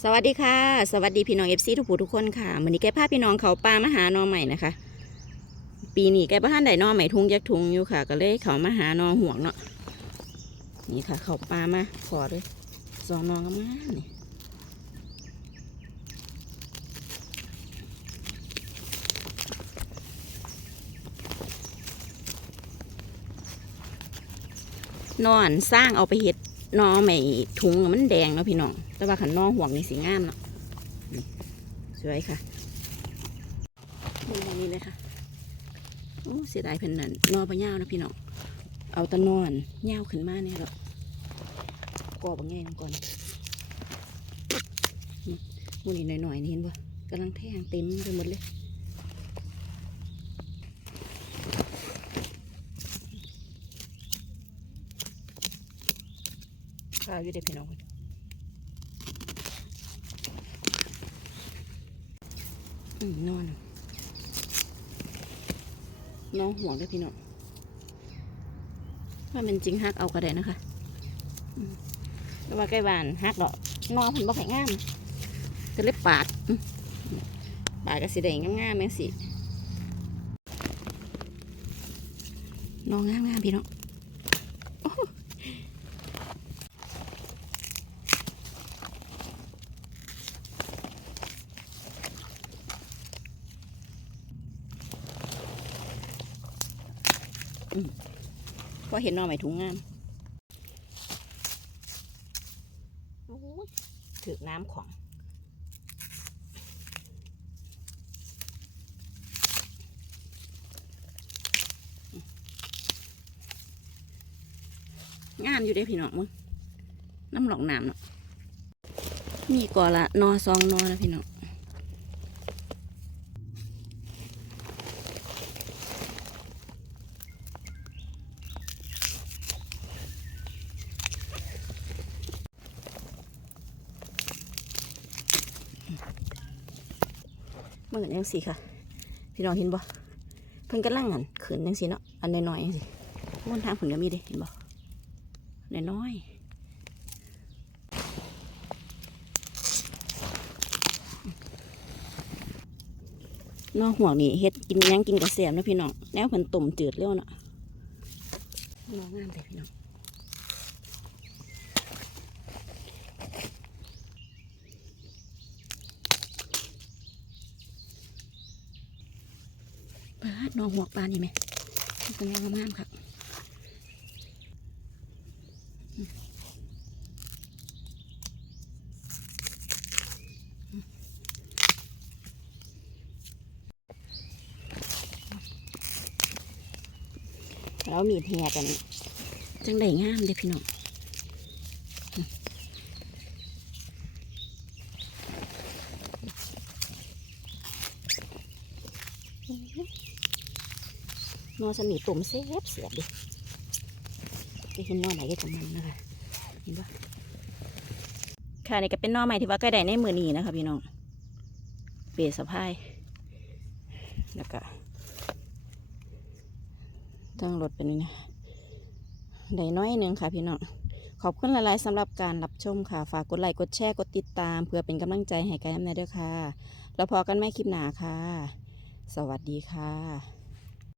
สวัสดีค่ะ สวัสดีพี่น้องเอฟซีทุกผู้ทุกคนค่ะวันนี้แกพาพี่น้องเขาปลามาหาหนองใหม่นะคะ ปีนี้แกพาท่านได้หนอใหม่ทุงยักทุงอยู่ค่ะ ก็เลยเขามาหาหนองห่วงเนาะนี่ค่ะ เขาปลามาขอเลยสองหนอกันมาเนี่ยนอนสร้างเอาไปเห็ด นอใหม่ทุงมันแดงเนาะพี่น้อง แต่ว่าขันหนอห่วงนี่สีงามเนาะสวยค่ะนี่มองนี้เลยค่ะ โอ้เสียดายเพิ่นนั่นนอพะยาวนะพี่น้อง เอาตะนอนยาขึ้นมาเนี่ยหรอกกอบางแง่ก่อนมูนี่หน่อยๆนี่เห็นบ่กำลังแทงเต็มไปหมดเลย ข้าวอยู่เด็พี่น้องอืมนอนน้องห่วงด้วยพี่น้องว่าเป็นจริงฮักเอาก็ได้นะคะแต่ว่าใกล้บ้านฮักดอกนอผลบอกแข็งามก็เล็บปากปากก็สีแดงงามๆแม่สิน้องงามๆพี่น้อง พอเห็นนอใหม่ถุงงามโอ้ยถือน้ำของงามอยู่เด้พี่น้องมึงน้ำหลอกน้ำเนาะมีก่อนละนอซองนอนะพี่น้อง เมื่อนยังสีค่ะ พี่น้องเห็นบ่เพิ่นกำลังอันขืนยังสีเนาะอันน้อยๆยังสิวนทางผุนก็มีเด้เห็นบ่น้อยๆนอกห่วงนี่เฮ็ดกินยังกินกระเสียมนะพี่น้องแนวเพิ่นต้มจืดเร็วเนาะนองงามเลยพี่น้อง ปลาดนองหัวปลานี่ไหมเป็นยังงามๆครับแล้วมีดแหกัน จังได้งามเลยพี่น้อง นอสนิทตุ่มเสียบเสียบดิไปเห็นนอไหนก็จะมันนะคะเห็นปะค่ะนี่ก็เป็นนอใหม่ที่ว่าใกล้ได้ในมือนี้นะคะพี่น้องเปรสะพายแล้วก็ตั้งรถเป็นนี่นะได้น้อยหนึ่งค่ะพี่น้องขอบคุณหลายๆสำหรับการรับชมค่ะ ฝากกดไลค์กดแชร์กดติดตาม เพื่อเป็นกำลังใจให้กันน้ำในเด้อค่ะ แล้วพอกันไม่คลิปหนาค่ะ สวัสดีค่ะ